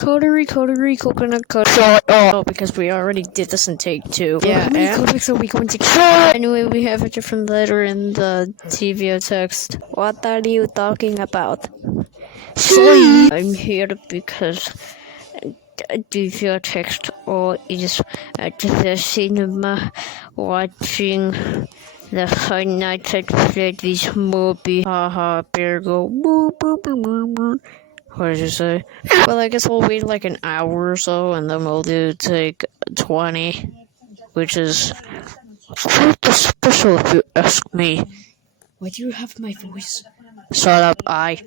Coterie, coconut, Shut up. Oh, because we already did this in take 2. Yeah, How many and- codecs are we going to Anyway, we have a different letter in the TVO text. What are you talking about? Sleep. I'm here because TVO text or is at the cinema watching the Five Nights at Freddy's movie. Haha, bear go boo boo boo boo boo. What did you say? Well, I guess we'll wait like an hour or so, and then we'll do take 20, which is quite special if you ask me. Why do you have my voice? Shut up, I.